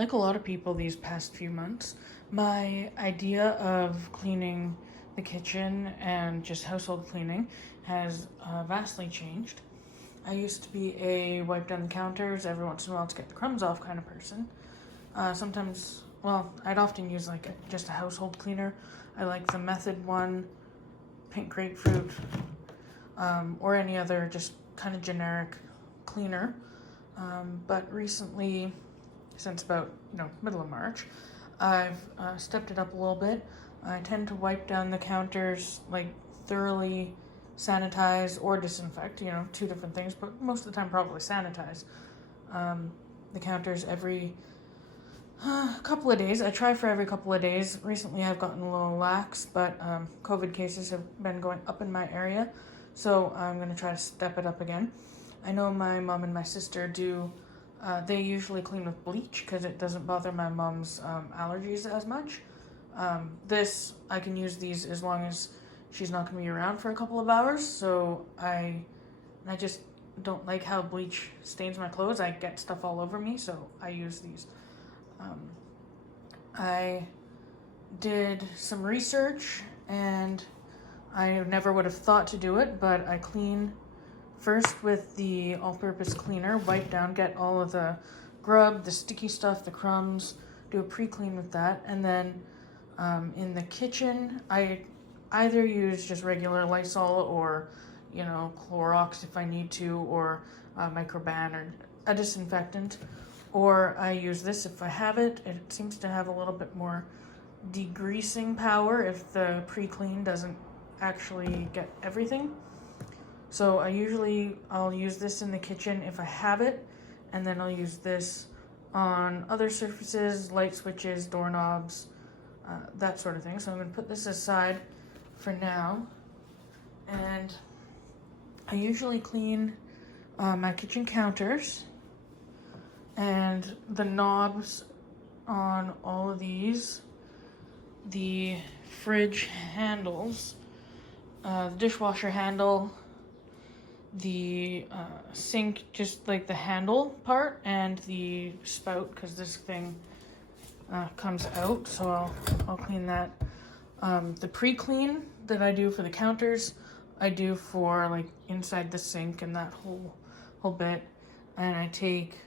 Like a lot of people these past few months, my idea of cleaning the kitchen and just household cleaning has vastly changed. I used to be a wipe down the counters every once in a while to get the crumbs off kind of person. Sometimes, well, I'd often use like just a household cleaner. I like the Method one, pink grapefruit, or any other just kind of generic cleaner. But recently, since about middle of March, I've stepped it up a little bit. I tend to wipe down the counters, like thoroughly sanitize or disinfect, two different things, but most of the time probably sanitize the counters every couple of days. I try for every couple of days. Recently I've gotten a little lax, but COVID cases have been going up in my area, so I'm going to try to step it up again. I know my mom and my sister do. They usually clean with bleach because it doesn't bother my mom's allergies as much. I can use these as long as she's not going to be around for a couple of hours. So I just don't like how bleach stains my clothes. I get stuff all over me, so I use these. I did some research, and I never would have thought to do it, but I clean first with the all-purpose cleaner, wipe down, get all of the grub, the sticky stuff, the crumbs, do a pre-clean with that, and then in the kitchen, I either use just regular Lysol or, Clorox if I need to, or Microban or a disinfectant, or I use this if I have it. It seems to have a little bit more degreasing power if the pre-clean doesn't actually get everything. So I'll use this in the kitchen if I have it, and then I'll use this on other surfaces, light switches, doorknobs, that sort of thing. So I'm going to put this aside for now, and I usually clean my kitchen counters and the knobs on all of these, the fridge handles, the dishwasher handle, the sink, just like the handle part, and the spout, because this thing comes out, so I'll clean that. The pre-clean that I do for the counters, I do for like inside the sink and that whole bit, and I take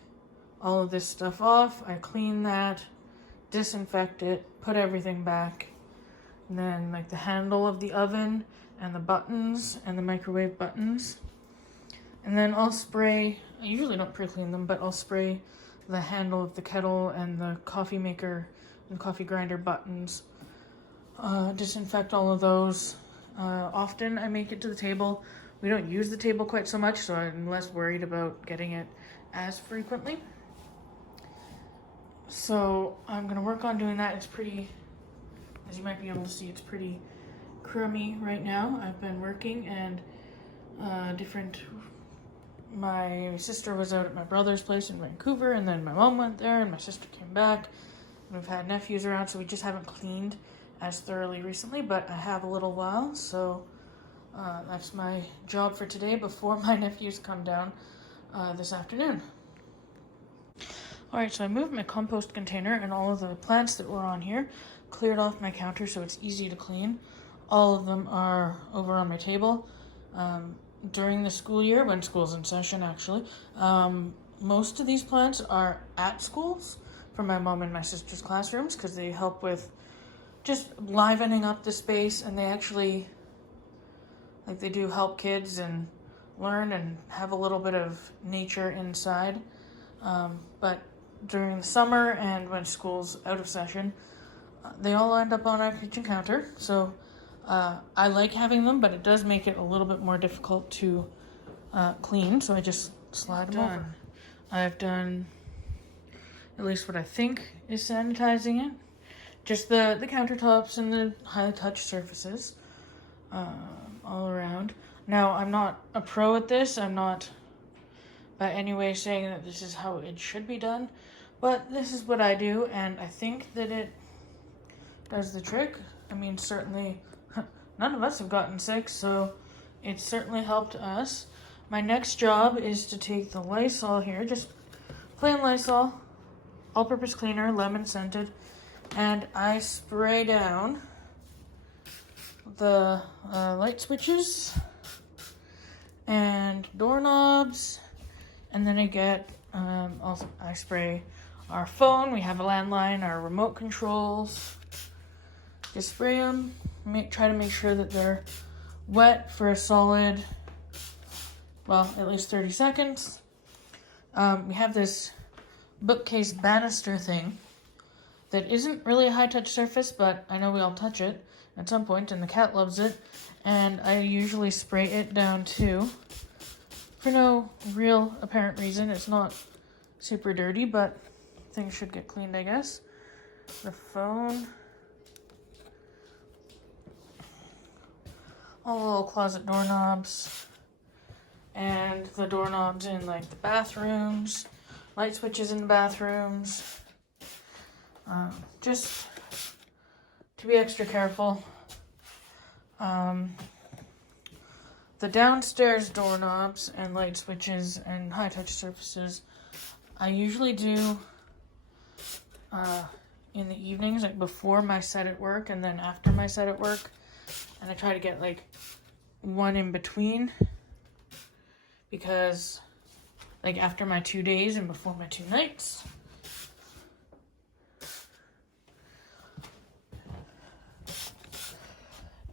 all of this stuff off, I clean that, disinfect it, put everything back, and then like the handle of the oven and the buttons and the microwave buttons. And then I'll spray, I usually don't pre-clean them, but I'll spray the handle of the kettle and the coffee maker and coffee grinder buttons. Disinfect all of those. Often I make it to the table. We don't use the table quite so much, so I'm less worried about getting it as frequently. So I'm going to work on doing that. It's pretty, as you might be able to see, it's pretty crummy right now. I've been working and my sister was out at my brother's place in Vancouver, and then my mom went there, and my sister came back. And we've had nephews around, so we just haven't cleaned as thoroughly recently, but I have a little while, so that's my job for today before my nephews come down this afternoon. Alright, so I moved my compost container and all of the plants that were on here, cleared off my counter so it's easy to clean. All of them are over on my table. During the school year, when school's in session actually, most of these plants are at schools for my mom and my sister's classrooms because they help with just livening up the space, and they actually, they do help kids and learn and have a little bit of nature inside. But during the summer and when school's out of session, they all end up on our kitchen counter. So I like having them, but it does make it a little bit more difficult to clean, so I just slide them over. I've done at least what I think is sanitizing it. Just the countertops and the highly touched surfaces all around. Now, I'm not a pro at this. I'm not by any way saying that this is how it should be done, but this is what I do, and I think that it does the trick. I mean, certainly none of us have gotten sick, so it certainly helped us. My next job is to take the Lysol here, just plain Lysol, all-purpose cleaner, lemon scented, and I spray down the light switches and doorknobs, and then also I spray our phone. We have a landline, our remote controls. Just spray them. Try to make sure that they're wet for a solid, well, at least 30 seconds. We have this bookcase banister thing that isn't really a high-touch surface, but I know we all touch it at some point, and the cat loves it. And I usually spray it down too, for no real apparent reason. It's not super dirty, but things should get cleaned, I guess. The phone. All the little closet doorknobs. And the doorknobs in like the bathrooms. Light switches in the bathrooms. Just to be extra careful. The downstairs doorknobs and light switches and high-touch surfaces, I usually do in the evenings, like before my set at work and then after my set at work. And I try to get like one in between, because like after my 2 days and before my 2 nights.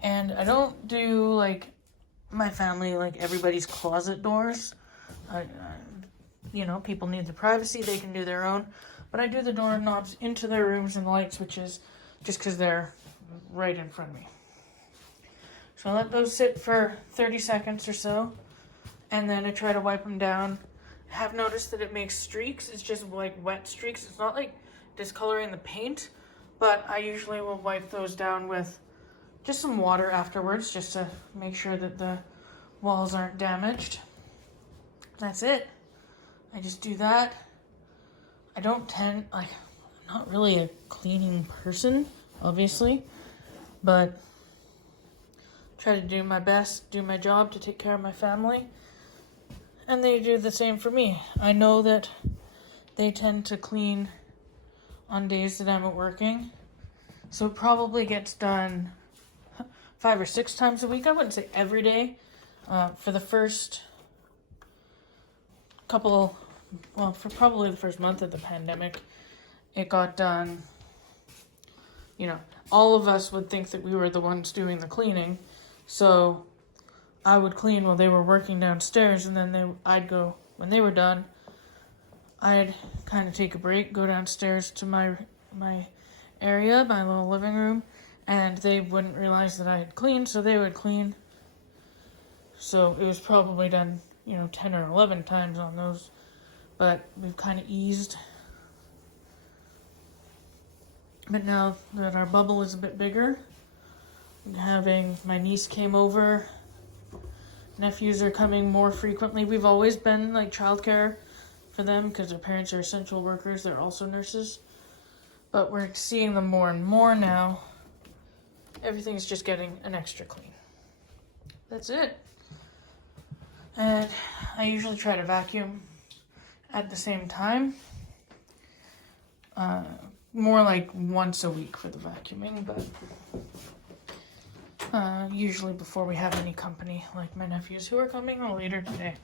And I don't do like my family, like everybody's closet doors. You know, people need the privacy, they can do their own. But I do the doorknobs into their rooms and the light switches just because they're right in front of me. So I let those sit for 30 seconds or so, and then I try to wipe them down. I have noticed that it makes streaks. It's just like wet streaks. It's not like discoloring the paint, but I usually will wipe those down with just some water afterwards, just to make sure that the walls aren't damaged. That's it. I just do that. I don't I'm not really a cleaning person, obviously, but try to do my best, do my job to take care of my family, and they do the same for me. I know that they tend to clean on days that I'm working, so it probably gets done 5 or 6 times a week. I wouldn't say every day. For the first couple, well, for probably the first month of the pandemic, it got done. You know, all of us would think that we were the ones doing the cleaning. So I would clean while they were working downstairs, and then I'd go, when they were done, I'd kind of take a break, go downstairs to my area, my little living room, and they wouldn't realize that I had cleaned, so they would clean. So it was probably done, 10 or 11 times on those, but we've kind of eased. But now that our bubble is a bit bigger, my niece came over, nephews are coming more frequently. We've always been like childcare for them because their parents are essential workers. They're also nurses, but we're seeing them more and more now. Everything's just getting an extra clean. That's it. And I usually try to vacuum at the same time. More like once a week for the vacuuming, but usually before we have any company, like my nephews who are coming later today.